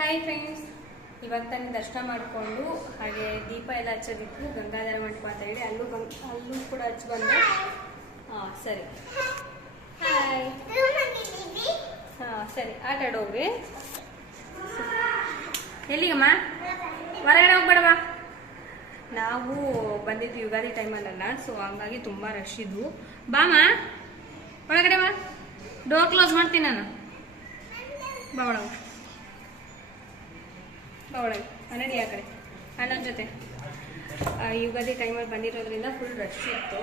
Hi friends ಇವಾಗ ತಾನೇ ದರ್ಶನ ಮಾಡಿಕೊಂಡು ಹಾಗೆ ದೀಪ ಎಲ್ಲ ಹಚ್ಚೋದಿತ್ತು ಗಂಗಾಧರ ಮಂಟಪ ಅಂತ ಹೇಳಿ ಅಲ್ಲೂ ಬಂದು ಅಲ್ಲೂ ಕೂಡ ಹಚ್ಚಿ ಬಂದು. ಹಾಂ ಸರಿ. ಹಾಯ್ ಹಾಂ ಸರಿ ಆಟ ಆಡೋಗ್ರಿ. ಎಲ್ಲಿಗಮ್ಮ? ಹೊರಗಡೆ ಹೋಗ್ಬೇಡಮ್ಮ ನಾವು ಬಂದಿದ್ವಿ ಯುಗಾದಿ ಟೈಮಲ್ಲ ಸೊ ಹಂಗಾಗಿ ತುಂಬ ರಶ್ ಇದ್ವು. ಬಾಮ ಒಳಗಡೆ ಬಾ. ಡೋರ್ ಕ್ಲೋಸ್ ಮಾಡ್ತೀನಿ ನಾನು. ಬಾ ಒಳಗೆ. ಬಾ ಒಳಗೆ ನಡಿ ಆ ಕಡೆ. ಅಣ್ಣನ ಜೊತೆ. ಯುಗಾದಿ ಟೈಮಲ್ಲಿ ಬಂದಿರೋದ್ರಿಂದ ಫುಲ್ ರಶ್ ಇತ್ತು.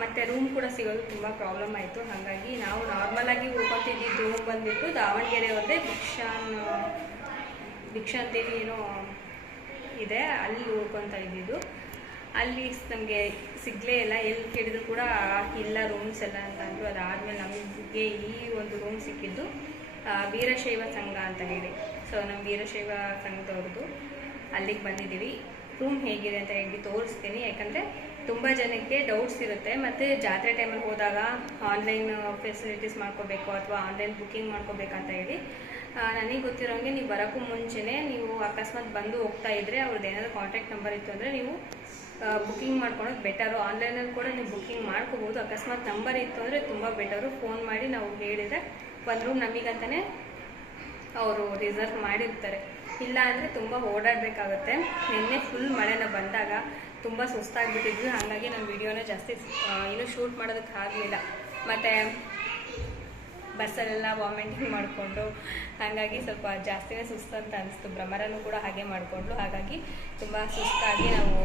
ಮತ್ತು ರೂಮ್ ಕೂಡ ಸಿಗೋದು ತುಂಬ ಪ್ರಾಬ್ಲಮ್ ಆಯಿತು. ಹಾಗಾಗಿ ನಾವು ನಾರ್ಮಲಾಗಿ ಉಳ್ಕೊತಿದ್ದಿದ್ದು ರೂಮ್ ಬಂದ್ಬಿಟ್ಟು ದಾವಣಗೆರೆ ಅವ್ರದ್ದೇ ಭಿಕ್ಷಾನ್ ಭಿಕ್ಷಾ ಅಂತೇಳಿ ಏನೋ ಇದೆ, ಅಲ್ಲಿ ಉಳ್ಕೊತಾ ಇದ್ದಿದ್ದು. ಅಲ್ಲಿ ನಮಗೆ ಸಿಗಲೇ ಇಲ್ಲ, ಎಲ್ಲಿ ಕೇಳಿದ್ರು ಕೂಡ ಇಲ್ಲ ರೂಮ್ಸ್ ಎಲ್ಲ ಅಂತ ಅದಾದಮೇಲೆ ನಮಗೆ ಈ ಒಂದು ರೂಮ್ ಸಿಕ್ಕಿದ್ದು ವೀರಶೈವ ಸಂಘ ಅಂತ ಹೇಳಿ. ಸೊ ನಮ್ಮ ವೀರಶೈವ ಸಂಘದವ್ರದ್ದು ಅಲ್ಲಿಗೆ ಬಂದಿದ್ದೀವಿ. ರೂಮ್ ಹೇಗಿದೆ ಅಂತ ಹೇಳಿ ತೋರಿಸ್ತೀನಿ. ಯಾಕಂದರೆ ತುಂಬ ಜನಕ್ಕೆ ಡೌಟ್ಸ್ ಇರುತ್ತೆ. ಮತ್ತು ಜಾತ್ರೆ ಟೈಮಲ್ಲಿ ಹೋದಾಗ ಆನ್ಲೈನ್ ಫೆಸಿಲಿಟೀಸ್ ಮಾಡ್ಕೋಬೇಕು ಅಥವಾ ಆನ್ಲೈನ್ ಬುಕ್ಕಿಂಗ್ ಮಾಡ್ಕೋಬೇಕಂತ ಹೇಳಿ ನನಗೆ ಗೊತ್ತಿರೋಂಗೆ ನೀವು ಬರೋಕ್ಕೂ ಮುಂಚೆನೇ ನೀವು ಅಕಸ್ಮಾತ್ ಬಂದು ಹೋಗ್ತಾ ಇದ್ದರೆ ಅವ್ರದ್ದು ಏನಾದರೂ ಕಾಂಟ್ಯಾಕ್ಟ್ ನಂಬರ್ ಇತ್ತು ಅಂದರೆ ನೀವು ಬುಕ್ಕಿಂಗ್ ಮಾಡ್ಕೊಳೋದು ಬೆಟರು ಆನ್ಲೈನಲ್ಲಿ ಕೂಡ ನೀವು ಬುಕ್ಕಿಂಗ್ ಮಾಡ್ಕೋಬೋದು. ಅಕಸ್ಮಾತ್ ನಂಬರ್ ಇತ್ತು ಅಂದರೆ ತುಂಬ ಬೆಟರು ಫೋನ್ ಮಾಡಿ ನಾವು ಹೇಳಿದರೆ ಒಂದು ರೂಮ್ ನಮಗಂತಲೇ ಅವರು ರಿಸರ್ವ್ ಮಾಡಿರ್ತಾರೆ. ಇಲ್ಲ ಅಂದರೆ ತುಂಬ ಓಡಾಡಬೇಕಾಗುತ್ತೆ. ನಿನ್ನೆ ಫುಲ್ ಮಳೆನ ಬಂದಾಗ ತುಂಬ ಸುಸ್ತಾಗಿಬಿಟ್ಟಿದ್ವಿ. ಹಾಗಾಗಿ ನಮ್ಮ ವಿಡಿಯೋನ ಜಾಸ್ತಿ ಇನ್ನೂ ಶೂಟ್ ಮಾಡೋದಕ್ಕೆ ಆಗಲಿಲ್ಲ. ಮತ್ತು ಬಸ್ಸಲ್ಲೆಲ್ಲ ವಾಮಿಟಿಂಗ್ ಮಾಡಿಕೊಂಡು, ಹಾಗಾಗಿ ಸ್ವಲ್ಪ ಜಾಸ್ತಿನೇ ಸುಸ್ತು ಅಂತ ಅನಿಸ್ತು. ಭ್ರಮರನೂ ಕೂಡ ಹಾಗೆ ಮಾಡಿಕೊಂಡು ಹಾಗಾಗಿ ತುಂಬ ಸುಸ್ತಾಗಿ ನಾವು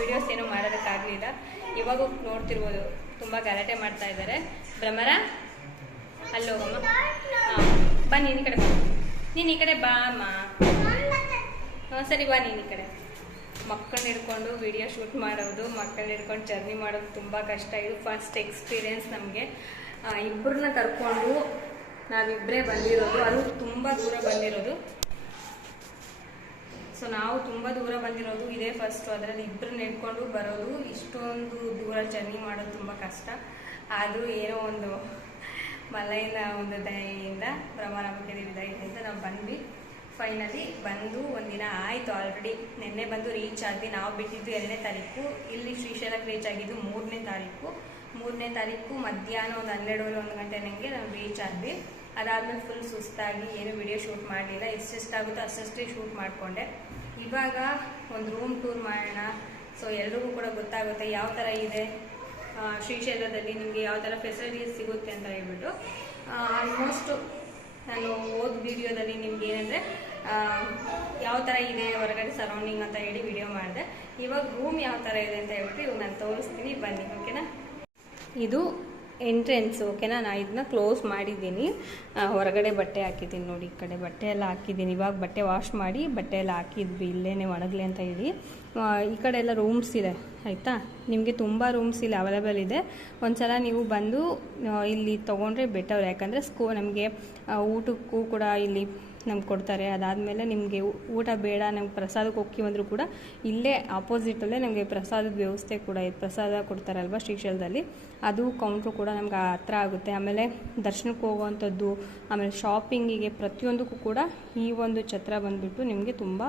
ವಿಡಿಯೋಸ್ ಏನೂ ಮಾಡೋದಕ್ಕಾಗಲಿಲ್ಲ ಇವಾಗ ನೋಡ್ತಿರ್ಬೋದು. ತುಂಬ ಗಲಾಟೆ ಮಾಡ್ತಾ ಇದ್ದಾರೆ. ಭ್ರಮರ, ಅಲ್ಲೋಗಮ್ಮ. ಹಾಂ ಬನ್ನಿ ನೀನು ಈ ಕಡೆ ನೀನು ಈ ಕಡೆ ಬಾ, ಅಮ್ಮ. ಹಾಂ, ಸರಿ, ಬಾ ನೀನು ಈ ಕಡೆ. ಮಕ್ಕಳನ್ನ ಹಿಡ್ಕೊಂಡು ವಿಡಿಯೋ ಶೂಟ್ ಮಾಡೋದು, ಮಕ್ಕಳನ್ನ ಹಿಡ್ಕೊಂಡು ಜರ್ನಿ ಮಾಡೋದು ತುಂಬ ಕಷ್ಟ. ಇದು ಫಸ್ಟ್ ಎಕ್ಸ್ಪೀರಿಯೆನ್ಸ್ ನಮಗೆ. ಇಬ್ಬರನ್ನ ಕರ್ಕೊಂಡು ನಾವಿಬ್ಬರೇ ಬಂದಿರೋದು. ಅದು ತುಂಬ ದೂರ ಬಂದಿರೋದು. ಸೊ ನಾವು ತುಂಬ ದೂರ ಬಂದಿರೋದು. ಇದೇ ಫಸ್ಟು ಅದರಲ್ಲಿ ಇಬ್ಬರನ್ನ ಹಿಡ್ಕೊಂಡು ಬರೋದು, ಇಷ್ಟೊಂದು ದೂರ ಜರ್ನಿ ಮಾಡೋದು ತುಂಬ ಕಷ್ಟ. ಆದರೂ ಏನೋ ಒಂದು ಮಲೈನ ಒಂದು ದಯೆಯಿಂದ ಭ್ರಮರಾಂಬಿಕೆ ದೇವಿ ದಯೆಯಿಂದ ನಾವು ಬಂದ್ವಿ. ಫೈನಲಿ ಬಂದು ಒಂದಿನ ಆಯಿತು ಆಲ್ರೆಡಿ ನಿನ್ನೆ ಬಂದು ರೀಚ್ ಆದ್ವಿ. ನಾವು ಬಿಟ್ಟಿದ್ದು ಎರಡನೇ ತಾರೀಕು. ಇಲ್ಲಿ ಶ್ರೀಶೈಲಕ್ಕೆ ರೀಚ್ ಆಗಿದ್ದು ಮೂರನೇ ತಾರೀಕು. ಮೂರನೇ ತಾರೀಕು ಮಧ್ಯಾಹ್ನ ಒಂದು ಹನ್ನೆರಡುವರೆ, ಒಂದು ಗಂಟೆ ನನಗೆ ನಾವು ರೀಚ್ ಆದ್ವಿ. ಅದಾದಮೇಲೆ ಫುಲ್ ಸುಸ್ತಾಗಿ, ಏನು ವಿಡಿಯೋ ಶೂಟ್ ಮಾಡಲಿಲ್ಲ. ಎಷ್ಟೆಷ್ಟಾಗುತ್ತೋ ಅಷ್ಟಷ್ಟೇ ಶೂಟ್ ಮಾಡಿಕೊಂಡೆ. ಇವಾಗ ಒಂದು ರೂಮ್ ಟೂರ್ ಮಾಡೋಣ. ಸೊ ಎಲ್ರಿಗೂ ಕೂಡ ಗೊತ್ತಾಗುತ್ತೆ ಯಾವ ಥರ ಇದೆ. ಶ್ರೀಶೈಲದಲ್ಲಿ ನಿಮಗೆ ಯಾವ ಥರ ಫೆಸಿಲಿಟೀಸ್ ಸಿಗುತ್ತೆ ಅಂತ ಹೇಳ್ಬಿಟ್ಟು ಆಲ್ಮೋಸ್ಟು ನಾನು ಓದ್ ವಿಡಿಯೋದಲ್ಲಿ ನಿಮ್ಗೆ ಏನಂದರೆ ಯಾವ ಥರ ಇದೆ ಹೊರಗಡೆ ಸರೌಂಡಿಂಗ್ ಅಂತ ಹೇಳಿ ವಿಡಿಯೋ ಮಾಡಿದೆ. ಇವಾಗ ರೂಮ್ ಯಾವ ಥರ ಇದೆ ಅಂತ ಹೇಳ್ಬಿಟ್ಟು ಇವಾಗ ನಾನು ತೋರಿಸ್ತೀನಿ. ಬನ್ನಿ ಓಕೆನಾ ಇದು ಎಂಟ್ರೆನ್ಸ್ ಓಕೆನಾ ನಾನು ಇದನ್ನ ಕ್ಲೋಸ್ ಮಾಡಿದ್ದೀನಿ. ಹೊರಗಡೆ ಬಟ್ಟೆ ಹಾಕಿದ್ದೀನಿ ನೋಡಿ, ಈ ಕಡೆ ಬಟ್ಟೆ ಎಲ್ಲ ಹಾಕಿದ್ದೀನಿ. ಇವಾಗ ಬಟ್ಟೆ ವಾಶ್ ಮಾಡಿ ಬಟ್ಟೆ ಎಲ್ಲ ಹಾಕಿದ್ವಿ ಇಲ್ಲೇ ಒಣಗಲಿ ಅಂತ ಹೇಳಿ. ಈ ಕಡೆ ಎಲ್ಲ ರೂಮ್ಸ್ ಇದೆ, ಆಯಿತಾ? ನಿಮಗೆ ತುಂಬ ರೂಮ್ಸ್ ಇಲ್ಲಿ ಅವೈಲೇಬಲ್ ಇದೆ. ಒಂದ್ಸಲ ನೀವು ಬಂದು ಇಲ್ಲಿ ತೊಗೊಂಡ್ರೆ ಬೆಟರ್ ಯಾಕಂದರೆ ಸ್ಕೂ ನಮಗೆ ಊಟಕ್ಕೂ ಕೂಡ ಇಲ್ಲಿ ನಮ್ಗೆ ಕೊಡ್ತಾರೆ. ಅದಾದಮೇಲೆ ನಿಮಗೆ ಊಟ ಬೇಡ, ನಮ್ಗೆ ಪ್ರಸಾದಕ್ಕೆ ಹೋಗಿ ಬಂದರೂ ಕೂಡ ಇಲ್ಲೇ ಆಪೋಸಿಟಲ್ಲೇ ನಮಗೆ ಪ್ರಸಾದದ ವ್ಯವಸ್ಥೆ ಕೂಡ ಇದೆ ಪ್ರಸಾದ ಕೊಡ್ತಾರಲ್ವ ಶ್ರೀಶೈಲದಲ್ಲಿ. ಅದು ಕೌಂಟ್ರು ಕೂಡ ನಮ್ಗೆ ಹತ್ರ ಆಗುತ್ತೆ. ಆಮೇಲೆ ದರ್ಶನಕ್ಕೆ ಹೋಗುವಂಥದ್ದು, ಆಮೇಲೆ ಶಾಪಿಂಗಿಗೆ ಪ್ರತಿಯೊಂದಕ್ಕೂ ಕೂಡ ಈ ಒಂದು ಛತ್ರ ಬಂದುಬಿಟ್ಟು ನಿಮಗೆ ತುಂಬ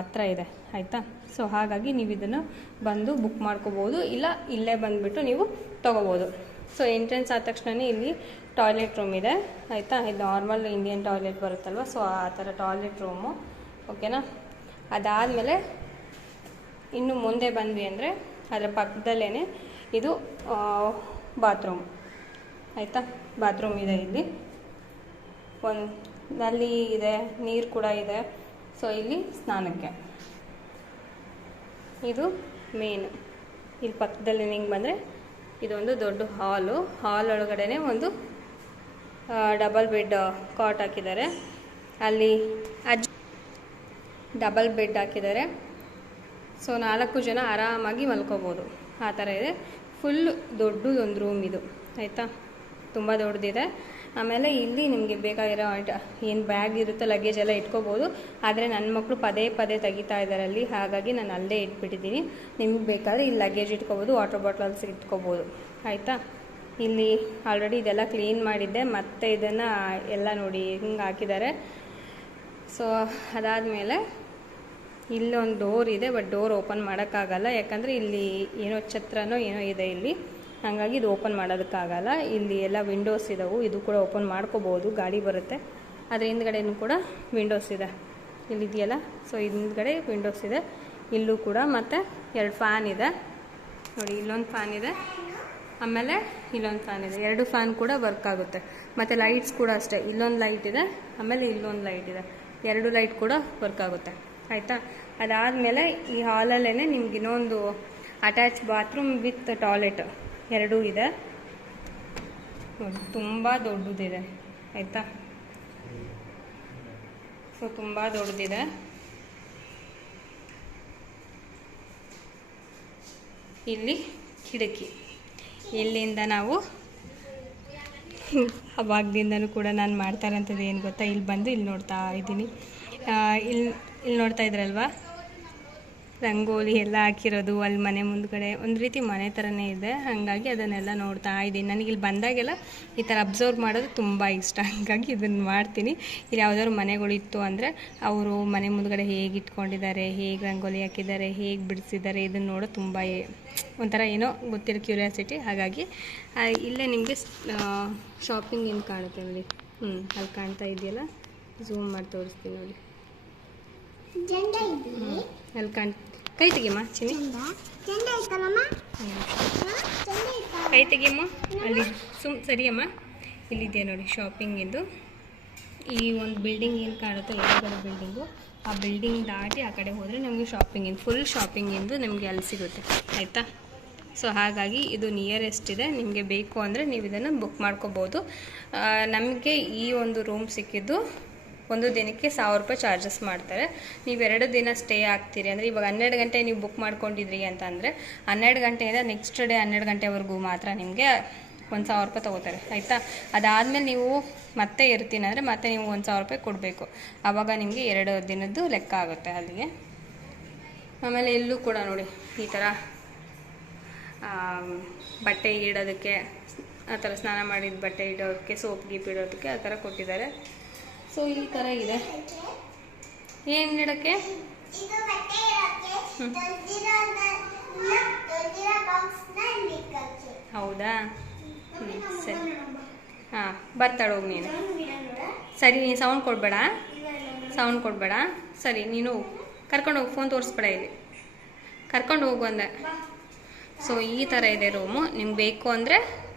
ಹತ್ರ ಇದೆ. ಆಯಿತಾ? ಸೊ ಹಾಗಾಗಿ ನೀವು ಇದನ್ನು ಬಂದು ಬುಕ್ ಮಾಡ್ಕೋಬೋದು. ಇಲ್ಲ, ಇಲ್ಲೇ ಬಂದುಬಿಟ್ಟು ನೀವು ತೊಗೋಬೋದು. ಸೊ ಎಂಟ್ರೆನ್ಸ್ ಆದ ತಕ್ಷಣವೇ ಇಲ್ಲಿ ಟಾಯ್ಲೆಟ್ ರೂಮ್ ಇದೆ. ಆಯಿತಾ? ಇದು ನಾರ್ಮಲ್ ಇಂಡಿಯನ್ ಟಾಯ್ಲೆಟ್ ಬರುತ್ತಲ್ವ? ಸೊ ಆ ಥರ ಟಾಯ್ಲೆಟ್ ರೂಮು. ಓಕೆನಾ ಅದಾದಮೇಲೆ ಇನ್ನು ಮುಂದೆ ಬಂದ್ವಿ ಅಂದರೆ ಅದರ ಪಕ್ಕದಲ್ಲೇ ಇದು ಬಾತ್ರೂಮ್ ಆಯಿತಾ? ಬಾತ್ರೂಮ್ ಇದೆ ಇಲ್ಲಿ. ಒಂದು ನಲ್ಲಿ ಇದೆ, ನೀರು ಕೂಡ ಇದೆ. ಸೊ ಇಲ್ಲಿ ಸ್ನಾನಕ್ಕೆ. ಇದು ಮೇನ್ ಇಲ್ಲಿ ಪಕ್ಕದಲ್ಲಿ ಹಿಂಗೆ ಬಂದರೆ ಇದೊಂದು ದೊಡ್ಡ ಹಾಲು ಹಾಲ್ ಒಳಗಡೆ ಒಂದು ಡಬಲ್ ಬೆಡ್ ಕಾಟ್ ಹಾಕಿದ್ದಾರೆ. ಅಲ್ಲಿ ಅಜ್ಜ ಡಬಲ್ ಬೆಡ್ ಹಾಕಿದ್ದಾರೆ. ಸೊ ನಾಲ್ಕು ಜನ ಆರಾಮಾಗಿ ಮಲ್ಕೋಬೋದು. ಆ ಥರ ಇದೆ. ಫುಲ್ ದೊಡ್ಡದೊಂದು ರೂಮ್ ಇದು. ಆಯಿತಾ? ತುಂಬ ದೊಡ್ಡದಿದೆ. ಆಮೇಲೆ ಇಲ್ಲಿ ನಿಮಗೆ ಬೇಕಾಗಿರೋ ಏನು ಬ್ಯಾಗ್ ಇರುತ್ತೋ ಲಗೇಜ್ ಎಲ್ಲ ಇಟ್ಕೋಬೋದು. ಆದರೆ ನನ್ನ ಮಕ್ಕಳು ಪದೇ ಪದೇ ತೆಗಿತಾ ಇದ್ದಾರೆ ಅಲ್ಲಿ. ಹಾಗಾಗಿ ನಾನು ಅಲ್ಲೇ ಇಟ್ಬಿಟ್ಟಿದ್ದೀನಿ. ನಿಮ್ಗೆ ಬೇಕಾದರೆ ಇಲ್ಲಿ ಲಗೇಜ್ ಇಟ್ಕೋಬೋದು ವಾಟರ್ ಬಾಟ್ಲಲ್ಸ್ ಇಟ್ಕೋಬೋದು. ಆಯಿತಾ? ಇಲ್ಲಿ ಆಲ್ರೆಡಿ ಇದೆಲ್ಲ ಕ್ಲೀನ್ ಮಾಡಿದ್ದೆ. ಮತ್ತೆ ಇದನ್ನು ಎಲ್ಲ ನೋಡಿ ಹಿಂಗೆ ಹಾಕಿದ್ದಾರೆ. ಸೊ ಅದಾದಮೇಲೆ ಇಲ್ಲೊಂದು ಡೋರ್ ಇದೆ ಬಟ್ ಡೋರ್ ಓಪನ್ ಮಾಡೋಕ್ಕಾಗಲ್ಲ. ಯಾಕಂದರೆ ಇಲ್ಲಿ ಏನೋ ಛತ್ರನೋ ಏನೋ ಇದೆ ಇಲ್ಲಿ. ಹಾಗಾಗಿ ಇದು ಓಪನ್ ಮಾಡೋದಕ್ಕಾಗಲ್ಲ. ಇಲ್ಲಿ ಎಲ್ಲ ವಿಂಡೋಸ್ ಇದಾವೆ. ಇದು ಕೂಡ ಓಪನ್ ಮಾಡ್ಕೋಬೋದು. ಗಾಡಿ ಬರುತ್ತೆ. ಅದರ ಹಿಂದ್ಗಡೆನೂ ಕೂಡ ವಿಂಡೋಸ್ ಇದೆ. ಇಲ್ಲಿದೆಯಲ್ಲ ಸೊ ಹಿಂದ್ಗಡೆ ವಿಂಡೋಸ್ ಇದೆ. ಇಲ್ಲೂ ಕೂಡ ಮತ್ತು ಎರಡು ಫ್ಯಾನ್ ಇದೆ. ನೋಡಿ, ಇಲ್ಲೊಂದು ಫ್ಯಾನ್ ಇದೆ. ಆಮೇಲೆ ಇಲ್ಲೊಂದು ಫ್ಯಾನ್ ಇದೆ. ಎರಡು ಫ್ಯಾನ್ ಕೂಡ ವರ್ಕ್ ಆಗುತ್ತೆ. ಮತ್ತು ಲೈಟ್ಸ್ ಕೂಡ ಅಷ್ಟೇ. ಇಲ್ಲೊಂದು ಲೈಟ್ ಇದೆ, ಆಮೇಲೆ ಇಲ್ಲೊಂದು ಲೈಟ್ ಇದೆ. ಎರಡು ಲೈಟ್ ಕೂಡ ವರ್ಕ್ ಆಗುತ್ತೆ. ಆಯಿತಾ? ಅದಾದಮೇಲೆ ಈ ಹಾಲಲ್ಲೇ ನಿಮ್ಗೆ ಇನ್ನೊಂದು ಅಟ್ಯಾಚ್ ಬಾತ್ರೂಮ್ ವಿತ್ ಟಾಯ್ಲೆಟ್ ಎರಡೂ ಇದೆ. ತುಂಬ ದೊಡ್ಡದಿದೆ. ಆಯಿತಾ? ಸೊ ತುಂಬ ದೊಡ್ಡದಿದೆ. ಇಲ್ಲಿ ಕಿಟಕಿ. ಇಲ್ಲಿಂದ ನಾವು ಅವಾಗದಿಂದನೂ ಕೂಡ ನಾನು ಮಾಡ್ತಾ ಇರೋಂಥದ್ದು ಏನು ಗೊತ್ತಾ? ಇಲ್ಲಿ ಬಂದು ಇಲ್ಲಿ ನೋಡ್ತಾ ಇದ್ದೀನಿ. ಇಲ್ಲಿ ಇಲ್ಲಿ ನೋಡ್ತಾ ಇದ್ರಲ್ವಾ? ರಂಗೋಲಿ ಎಲ್ಲ ಹಾಕಿರೋದು ಅಲ್ಲಿ ಮನೆ ಮುಂದ್ಗಡೆ. ಒಂದು ರೀತಿ ಮನೆ ಥರನೇ ಇದೆ. ಹಾಗಾಗಿ ಅದನ್ನೆಲ್ಲ ನೋಡ್ತಾ ಇದ್ದೀನಿ. ನನಗೆ ಇಲ್ಲಿ ಬಂದಾಗೆಲ್ಲ ಈ ಥರ ಅಬ್ಸರ್ವ್ ಮಾಡೋದು ತುಂಬ ಇಷ್ಟ. ಹಾಗಾಗಿ ಇದನ್ನು ಮಾಡ್ತೀನಿ. ಇಲ್ಲಿ ಯಾವ್ದಾದ್ರು ಮನೆಗಳಿತ್ತು ಅಂದರೆ ಅವರು ಮನೆ ಮುಂದ್ಗಡೆ ಹೇಗೆ ಇಟ್ಕೊಂಡಿದ್ದಾರೆ ಹೇಗೆ ರಂಗೋಲಿ ಹಾಕಿದ್ದಾರೆ ಹೇಗೆ ಬಿಡಿಸಿದ್ದಾರೆ ಇದನ್ನು ನೋಡೋದು ತುಂಬ ಒಂಥರ ಏನೋ ಗೊತ್ತಿರೋ ಕ್ಯೂರಿಯಾಸಿಟಿ. ಹಾಗಾಗಿ ಇಲ್ಲೇ ನಿಮಗೆ ಶಾಪಿಂಗ್ ಏನು ಕಾಣುತ್ತೆ ನೋಡಿ. ಹ್ಞೂ ಅಲ್ಲಿ ಕಾಣ್ತಾ ಇದೆಯಲ್ಲ? ಝೂಮ್ ಮಾಡಿ ತೋರಿಸ್ತೀನಿ ನೋಡಿ. ಅಲ್ಲಿ ಕಾಣ್ ಕೈ ತೆಗಿಯಮ್ಮ ಚಿನ್ನಿ. ಕೈ ತೆಗಿಯಮ್ಮ. ಅಲ್ಲಿ ಸುಮ್ ಸರಿಯಮ್ಮ. ಇಲ್ಲಿದೆಯಾ ನೋಡಿ ಶಾಪಿಂಗಿಂದು ಈ ಒಂದು ಬಿಲ್ಡಿಂಗ್ ಏನು ಕಾಣುತ್ತೆ? ಎದುರುಗಡೆ ಬಿಲ್ಡಿಂಗು ಆ ಬಿಲ್ಡಿಂಗ್ ದಾಟಿ ಆ ಕಡೆ ಹೋದರೆ ನಮಗೆ ಶಾಪಿಂಗಿಂದು ಫುಲ್ ಶಾಪಿಂಗಿಂದು ನಿಮಗೆ ಅಲ್ಲಿ ಸಿಗುತ್ತೆ. ಆಯಿತಾ? ಸೊ ಹಾಗಾಗಿ ಇದು ನಿಯರೆಸ್ಟ್ ಇದೆ. ನಿಮಗೆ ಬೇಕು ಅಂದರೆ ನೀವು ಇದನ್ನು ಬುಕ್ ಮಾಡ್ಕೋಬೋದು. ನಮಗೆ ಈ ಒಂದು ರೂಮ್ ಸಿಕ್ಕಿದ್ದು ಒಂದು ದಿನಕ್ಕೆ ಸಾವಿರ ರೂಪಾಯಿ ಚಾರ್ಜಸ್ ಮಾಡ್ತಾರೆ. ನೀವು ಎರಡು ದಿನ ಸ್ಟೇ ಆಗ್ತೀರಿ. ಅಂದರೆ ಇವಾಗ ಹನ್ನೆರಡು ಗಂಟೆ ನೀವು ಬುಕ್ ಮಾಡ್ಕೊಂಡಿದ್ರಿ ಅಂತ ಅಂದರೆ ಹನ್ನೆರಡು ಗಂಟೆಯಿಂದ ನೆಕ್ಸ್ಟ್ ಡೇ ಹನ್ನೆರಡು ಗಂಟೆವರೆಗೂ ಮಾತ್ರ ನಿಮಗೆ ಒಂದು ಸಾವಿರ ರೂಪಾಯಿ ತೊಗೋತಾರೆ. ಆಯಿತಾ? ಅದಾದಮೇಲೆ ನೀವು ಮತ್ತೆ ಇರ್ತೀನಿ ಅಂದರೆ ಮತ್ತೆ ನೀವು ಒಂದು ಸಾವಿರ ರೂಪಾಯಿ ಕೊಡಬೇಕು. ಆವಾಗ ನಿಮಗೆ ಎರಡು ದಿನದ್ದು ಲೆಕ್ಕ ಆಗುತ್ತೆ ಅಲ್ಲಿಗೆ. ಆಮೇಲೆ ಇಲ್ಲೂ ಕೂಡ ನೋಡಿ, ಈ ಥರ ಬಟ್ಟೆ ಇಡೋದಕ್ಕೆ, ಆ ಥರ ಸ್ನಾನ ಮಾಡಿದ ಬಟ್ಟೆ ಇಡೋದಕ್ಕೆ, ಸೋಪ್ ಗೀಪ್ ಇಡೋದಕ್ಕೆ ಆ ಥರ ಕೊಟ್ಟಿದ್ದಾರೆ. ಸೊ ಈ ಥರ ಇದೆ. ಏನು ಇಡೋಕ್ಕೆ? ಹೌದಾ? ಹ್ಞೂ ಸರಿ. ಹಾಂ ಬರ್ತಾಳೆ ಹೋಗಿ ನೀನು. ಸರಿ ನೀನು ಸೌಂಡ್ ಕೊಡ್ಬೇಡ. ಸೌಂಡ್ ಕೊಡ್ಬೇಡ. ಸರಿ ನೀನು ಕರ್ಕೊಂಡು ಹೋಗಿ ಫೋನ್ ತೋರಿಸ್ಬೇಡ ಇಲ್ಲಿ. ಕರ್ಕೊಂಡು ಹೋಗು ಅಂದೆ. ಸೊ ಈ ಥರ ಇದೆ ರೂಮು ನಿಮ್ಗೆ ಬೇಕು ಅಂದರೆ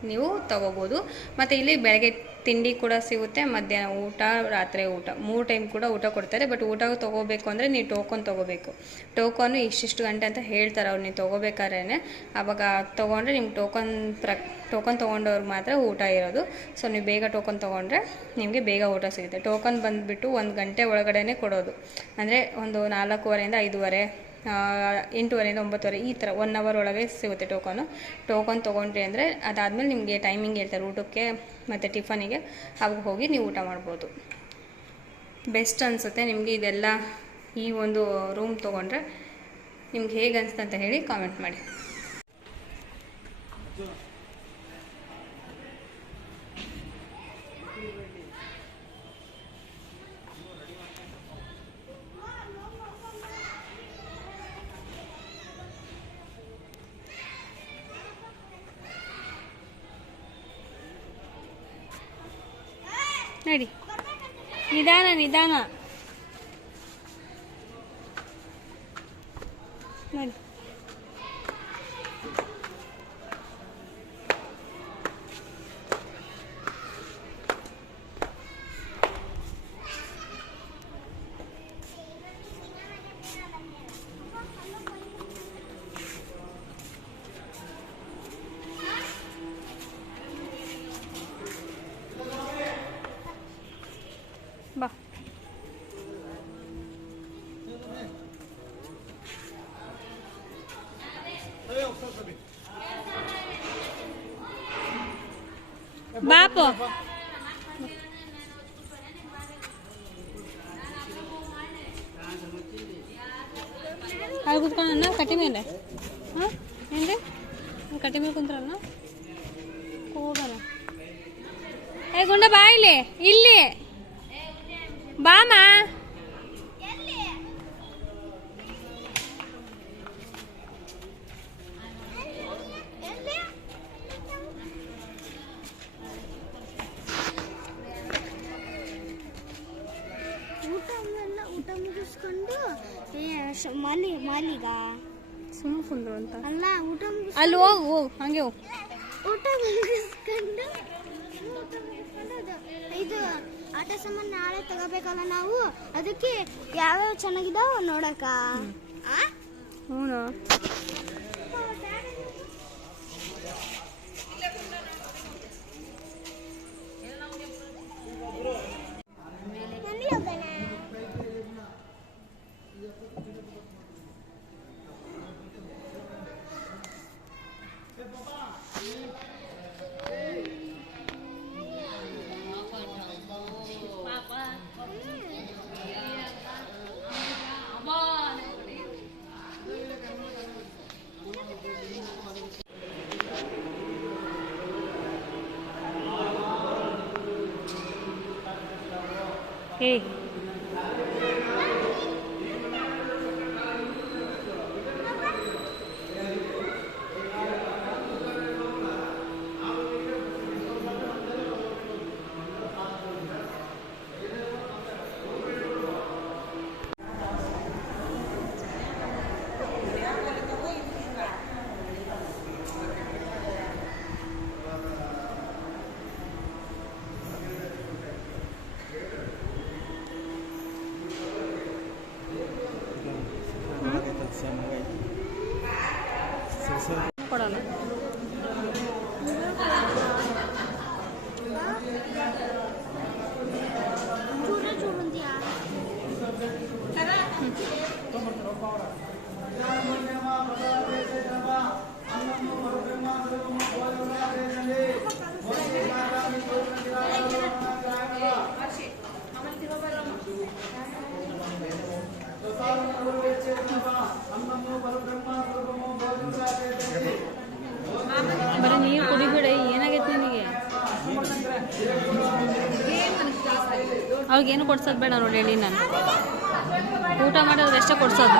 ನೀವು ತಗೋಬೋದು. ಮತ್ತು ಇಲ್ಲಿ ಬೆಳಗ್ಗೆ ತಿಂಡಿ ಕೂಡ ಸಿಗುತ್ತೆ, ಮಧ್ಯಾಹ್ನ ಊಟ, ರಾತ್ರಿ ಊಟ. ಮೂರು ಟೈಮ್ ಕೂಡ ಊಟ ಕೊಡ್ತಾರೆ ಬಟ್ ಊಟ ತೊಗೋಬೇಕು ಅಂದರೆ ನೀವು ಟೋಕನ್ ತೊಗೋಬೇಕು. ಟೋಕನ್ನು ಇಷ್ಟಿಷ್ಟು ಗಂಟೆ ಅಂತ ಹೇಳ್ತಾರೆ ಅವ್ರು, ನೀವು ತೊಗೋಬೇಕಾದ್ರೆ ಆವಾಗ ತೊಗೊಂಡ್ರೆ ನಿಮ್ಗೆ ಟೋಕನ್ ಪ್ರ ಟೋಕನ್ ತೊಗೊಂಡವ್ರಿಗೆ ಮಾತ್ರ ಊಟ ಇರೋದು. ಸೊ ನೀವು ಬೇಗ ಟೋಕನ್ ತೊಗೊಂಡ್ರೆ ನಿಮಗೆ ಬೇಗ ಊಟ ಸಿಗುತ್ತೆ. ಟೋಕನ್ ಬಂದುಬಿಟ್ಟು ಒಂದು ಗಂಟೆ ಒಳಗಡೆನೇ ಕೊಡೋದು. ಅಂದರೆ ಒಂದು ನಾಲ್ಕೂವರೆಯಿಂದ ಐದೂವರೆ ಎಂಟೂವರೆಯಿಂದ ಒಂಬತ್ತುವರೆ ಈ ಥರ ಒನ್ ಅವರ್ ಒಳಗೆ ಸಿಗುತ್ತೆ ಟೋಕನು ಟೋಕನ್ ತೊಗೊಂಡ್ರಿ ಅಂದರೆ ಅದಾದಮೇಲೆ ನಿಮಗೆ ಟೈಮಿಂಗ್ ಹೇಳ್ತಾರೆ ಊಟಕ್ಕೆ ಮತ್ತು ಟಿಫನಿಗೆ ಅವಾಗ ಹೋಗಿ ನೀವು ಊಟ ಮಾಡ್ಬೋದು. ಬೆಸ್ಟ್ ಅನಿಸುತ್ತೆ ನಿಮಗೆ ಇದೆಲ್ಲ ಈ ಒಂದು ರೂಮ್ ತೊಗೊಂಡ್ರೆ. ನಿಮ್ಗೆ ಹೇಗೆ ಅನಿಸ್ತಂತ ಅಂತ ಹೇಳಿ ಕಾಮೆಂಟ್ ಮಾಡಿ. ನಡಿ. ನಿಧಾನ ನಿಧಾನ. ಬಾಪು. ಅಲ್ಲಿ ಅಣ್ಣ ಕಟ್ಟಿ ಮೇಲೆ. ಹಾಂ, ಏನ್ರಿ? ಕಟ್ಟಿ ಮೇಲೆ ಕುಂತ್ರಲ್ಲ ಕೂಡೋಣ ಏ ಗುಂಡ ಬಾ ಇಲ್ಲಿ ಇಲ್ಲಿ. ಬಾಮ ಮಾಲಿ ಸುಮ್ಮನೆ ಸುಮ್ಮ ಕುಂದ್ರು ಅಂತ. ಅಲ್ಲ ಊಟ ಅಲ್ಲಿ ಹೋಗು ಹೋಗು ಹಂಗೆ ಹೋಗು. ಊಟ ಮುಗಿಸ್ಕೊಂಡು ಇದು ಆಟ ಸಾಮಾನು ನಾಳೆ ತಗೋಬೇಕಲ್ಲ ನಾವು? ಅದಕ್ಕೆ ಯಾವ್ಯಾವ ಚೆನ್ನಾಗಿದಾವ ನೋಡಕ್ಕ? ಹ್ಞೂ Hey. ಅವ್ರಿಗೇನು ಕೊಡ್ಸೋದು ಬೇಡ ನೋಡಿ ಹೇಳಿ ನಾನು. ಊಟ ಮಾಡೋದು ಎಷ್ಟೇ ಕೊಡ್ಸೋದು.